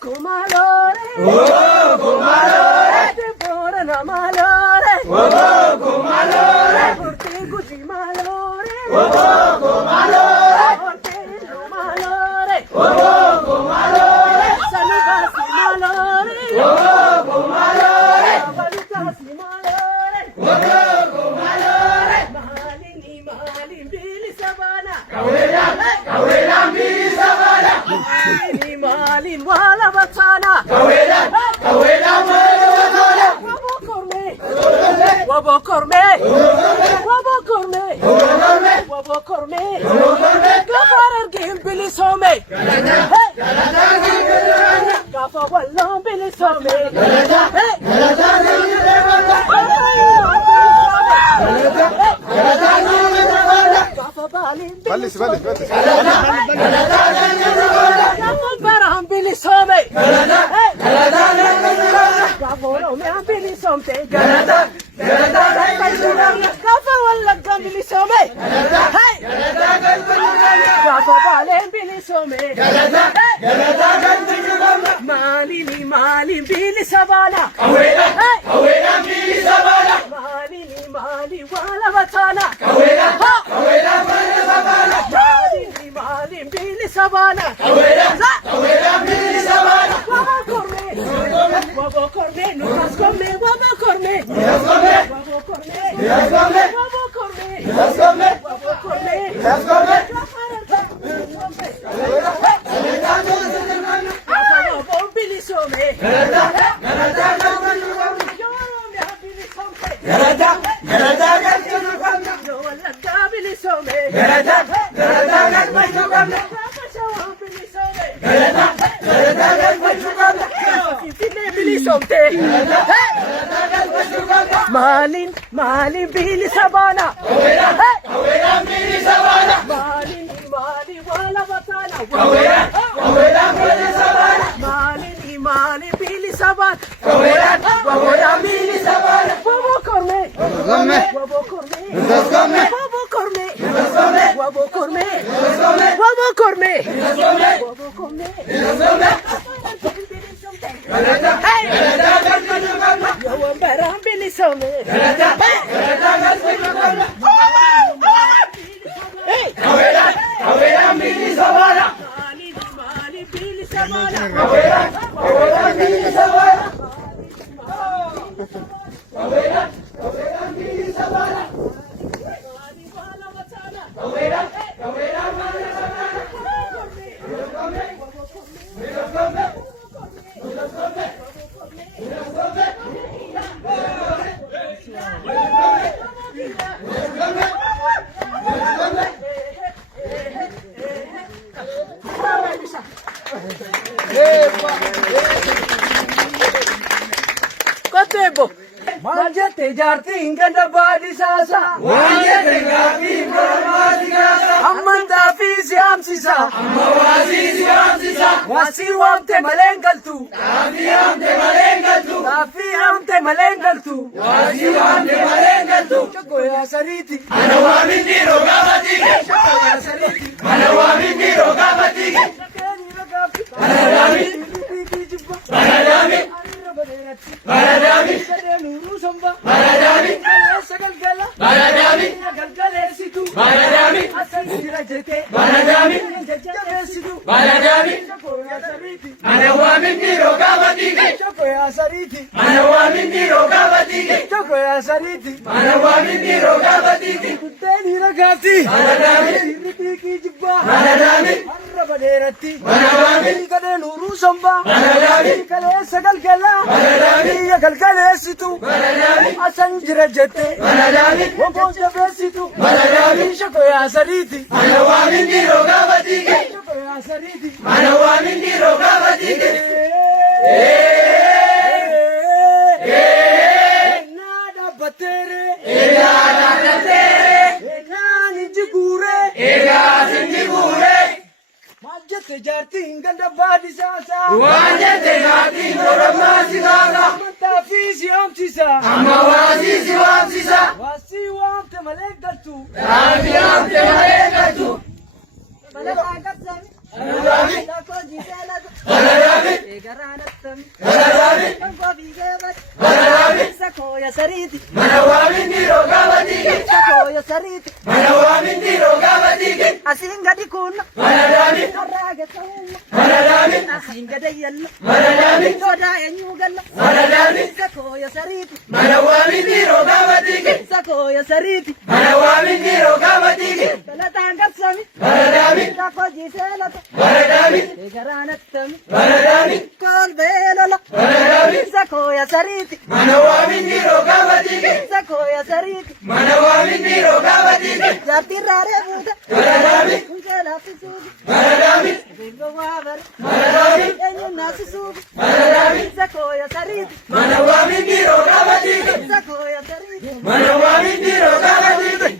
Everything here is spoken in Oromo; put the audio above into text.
kumalore, te borana malore, kurti guji malore, te ilu malore, sanibasi malore, valitasi malore, malini malin bili sabana, malini malin wala batana, wabo korme, gafarar gim bili some, gafa wallon bili some, gafa balin bili some, gafa baram bili some, gafa romean bili some, gafa wallon bili some, gafa balin bili some, malini malin bili sabana, malini malin wala batana, malini malin bili sabana, wabo korme, nukas korme, wabo korme, malin malin bili sabana, malin malin wala batana, malin malin bili sabana, wabo korme, wabo korme, baram bili some, malin bili sabana, Kotebo Manjate jarti inganda badi sasa, Amanda fizi amsisa, wasi wamte malengal tu, Tafi amte malengal tu, Choko ya sariti, Jarti inganda badi sasa, Wajete jarti morama sigasa, Tafizi amsisa, Amawazizi wamsisa, wasi wamte malengal tu, Tafi amte malengal tu, Malakagat zami, Anurami, Lako jisela, Anurami, Garanattam. Garadami. Gobi gevat. Garadami. Sakoya sariti. Manawamindi rogavatiki. Sakoya sariti. Manawamindi rogavatiki. Asinga di kun. Manadami. Araga sauma. Manadami. Asinga da yalla. Manadami. Soda enyugalla. Manadami. Sakoya sariti. Manawamindi rogavatiki. Sakoya sariti. Manawamindi rogavatiki. Talatangar sami. Manadami. Sakoji selata. Manadami. Garanattam. Manadami. Kol belala. Manadami. Sakoya sariti. Manawamindi rogavatiki. Sakoya sariti. Manawamindi rogavatiki. Zatirare buda. Manadami. Unkela fisubi. Manadami. Bingo wavar. Manadami. Enyo nasusubi. Manadami. Sakoya sariti. Manawamindi rogavatiki. Sakoya sariti. Manawamindi rogavatiki.